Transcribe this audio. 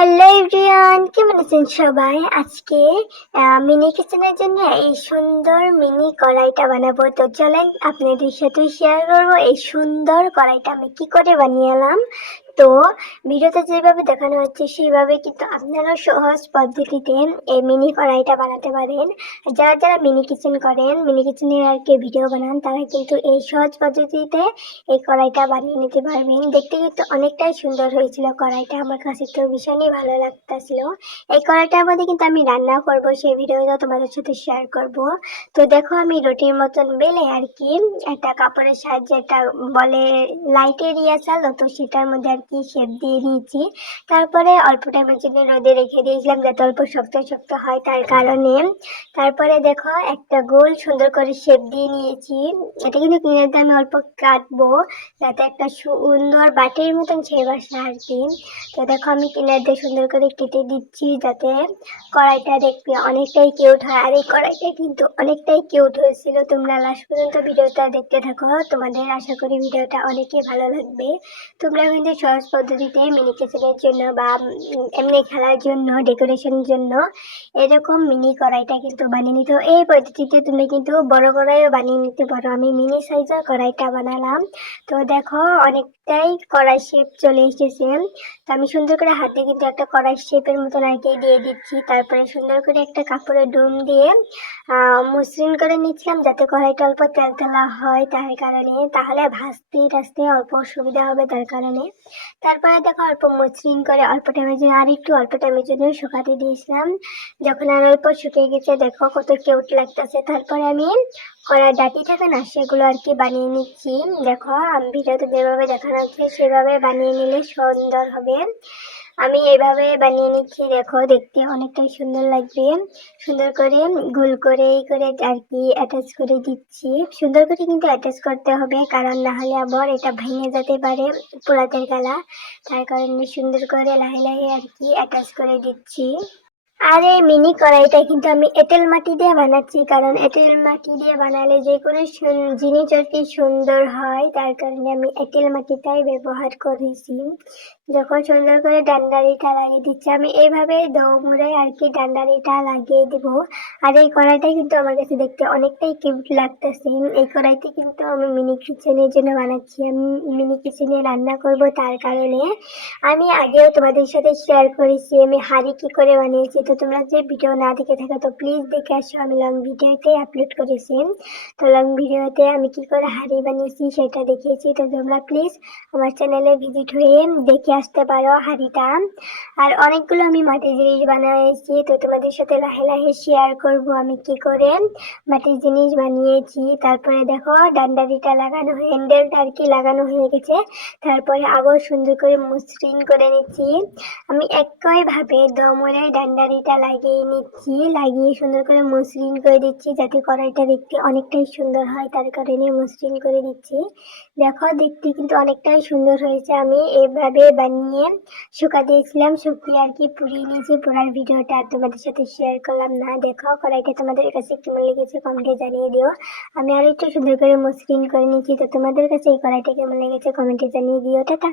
Hello everyone, কেমন আছেন সবাই? আজকে মিনি কিচেনের জন্য এই সুন্দর মিনি কড়াইটা বানাবো। তো চলেন আপনাদের সাথে শেয়ার করবো এই সুন্দর কড়াইটা আমি কি করে বানিয়েলাম। তো ভিডিওতে যেভাবে দেখানো হচ্ছে সেইভাবে কিন্তু আপনারা সহজ পদ্ধতিতে এই মিনি কড়াইটা বানাতে পারেন। যারা যারা মিনি কিচেন করেন, মিনি কিচেনের আর কি ভিডিও বানান, তারা কিন্তু এই সহজ পদ্ধতিতে এই কড়াইটা বানিয়ে নিতে পারবেন। দেখতে কিন্তু অনেকটাই সুন্দর হয়েছিল কড়াইটা, আমার কাছে তো ভীষণই ভালো লাগতেছিল। এই কড়াইটার মধ্যে কিন্তু আমি রান্না করব, সেই ভিডিওটা তোমাদের সাথে শেয়ার করব। তো দেখো আমি রুটির মতন বেলে আর কি একটা কাপড়ের সাহায্যে, একটা বলে লাইটের চালো, তো সেটার মধ্যে আর কি শেপ দিয়ে নিয়েছি। তারপরে অল্প টাইমের জন্য রোদে রেখে দিয়েছিলাম যাতে অল্প শক্ত শক্ত হয়, তার কারণে। তারপরে দেখো একটা গোল সুন্দর করে শেপ দিয়ে নিয়েছি। এটা কিন্তু কিনে আমি অল্প কাটবো যাতে একটা সুন্দর বাটির মতন ছেড়ে আসে আর কি। তো দেখো আমি কিনার দিয়ে সুন্দর করে কেটে দিচ্ছি যাতে কড়াইটা দেখতে অনেকটাই কিউট হয়। আর এই কড়াইটা কিন্তু অনেকটাই কিউট হয়েছিল। তোমরা লাস্ট পর্যন্ত ভিডিওটা দেখতে থাকো, তোমাদের আশা করি ভিডিওটা অনেকই ভালো লাগবে। তোমরা কিন্তু সহজ পদ্ধতিতে মিনি কিচেনের জন্য বা এমনি খেলার জন্য, ডেকোরেশনের জন্য এরকম মিনি কড়াইটা কিন্তু বানিয়ে নিতে। এই পদ্ধতিতে তুমি কিন্তু বড় কড়াইও বানিয়ে নিতে পারো। আমি মিনি সাইজের কড়াইটা বানালাম। তো দেখো অনেকটাই কড়াই শেপ চলে এসেছে। তো আমি সুন্দর করে হাতে কিন্তু একটা কড়াই শেপের মতন আর কি দিয়ে দিচ্ছি। তারপরে সুন্দর করে একটা কাপড়ের ডুম দিয়ে মসৃণ করে নিচ্ছিলাম যাতে কড়াইটা অল্প তেলতেলা হয়, তার কারণে তাহলে ভাজতে টাজতে অল্প সুবিধা হবে, তার কারণে। তারপরে দেখো অল্প মসৃণ করে অল্প টাইমের জন্য আর একটু অল্প টাইমের জন্য শুকাতে দিয়েছিলাম। যখন আর অল্প শুকিয়ে গেছে দেখো কত কিউট লাগতেছে। তারপরে আমি কড়াই ডাটি থাকে না, সেগুলো আর কি বানিয়ে নিচ্ছি। দেখো আমি ভিডিওতে যেভাবে দেখানো হচ্ছে সেভাবে বানিয়ে নিলে সুন্দর হবে। আমি এইভাবে বানিয়ে নিচ্ছি, দেখো দেখতে অনেকটাই সুন্দর লাগবে। সুন্দর করে গোল করে আর কি অ্যাটাচ করে দিচ্ছি। সুন্দর করে কিন্তু অ্যাটাচ করতে হবে, কারণ না হলে আবার এটা ভেঙে যেতে পারে পোড়াতের গালা, তার কারণে সুন্দর করে লাহে লাহে আর কি অ্যাটাচ করে দিচ্ছি। আর এই মিনি কড়াইটা কিন্তু আমি এঁটেল মাটি দিয়ে বানাচ্ছি, কারণ এঁটেল মাটি দিয়ে বানালে যে কোনো জিনিস আর কি সুন্দর হয়, তার কারণে আমি এঁটেল মাটিটাই ব্যবহার করেছি। যখন সুন্দর করে ডান্ডারিটা লাগিয়ে দিচ্ছি, আমি এইভাবে দৌড়ে আর কি ডান্ডারিটা লাগিয়ে দেব। আর এই কড়াইটা কিন্তু আমার কাছে দেখতে অনেকটাই কিউট লাগতেছে। এই কড়াইতে কিন্তু আমি মিনি কিচেনের জন্য বানাচ্ছি, আমি মিনি কিচেনে রান্না করব, তার কারণে। আমি আগেও তোমাদের সাথে শেয়ার করেছি আমি হাঁড়ি কি করে বানিয়েছি। তো তোমরা যে ভিডিও না দেখে থাকো তো প্লিজ দেখে আসো, আমি লং ভিডিওতে আপলোড করেছি। তো লং ভিডিওতে আমি কি করে হাঁড়ি বানিয়েছি সেটা দেখিয়েছি। তো তোমরা প্লিজ আমার চ্যানেলে ভিজিট হয়ে দেখে আসতে পারো হাঁড়িটা। আর অনেকগুলো আমি মাটির জিনিস বানিয়েছি, তো তোমাদের সাথে লাহে লাহে শেয়ার করব আমি কি করে মাটির জিনিস বানিয়েছি। তারপরে দেখো ডান্ডারিটা লাগানো, হ্যান্ডেলটা আর কি লাগানো হয়ে গেছে। তারপরে আবার সুন্দর করে মসৃণ করে নিচ্ছি। আমি একইভাবে দমরে ডান্ডারিটা লাগিয়ে নিচ্ছি, লাগিয়ে সুন্দর করে মসৃণ করে দিচ্ছি যাতে কড়াইটা দেখতে অনেকটাই সুন্দর হয়, তার কারণে মসৃণ করে দিচ্ছি। দেখো দেখতে কিন্তু অনেকটাই সুন্দর হয়েছে। আমি এইভাবে বানিয়ে শুকা দিয়েছিলাম, শুকিয়ে আর কি পুড়িয়ে নিয়েছি। পুরার ভিডিওটা আর তোমাদের সাথে শেয়ার করলাম না। দেখো কড়াইটা তোমাদের কাছে কেমন লেগেছে কমেন্টে জানিয়ে দিও। আমি আর একটু সুন্দর করে মসৃণ করে নিয়েছি। তো তোমাদের কাছে এই কড়াইটা কেমন লেগেছে কমেন্টে জানিয়ে দিও। টাটা।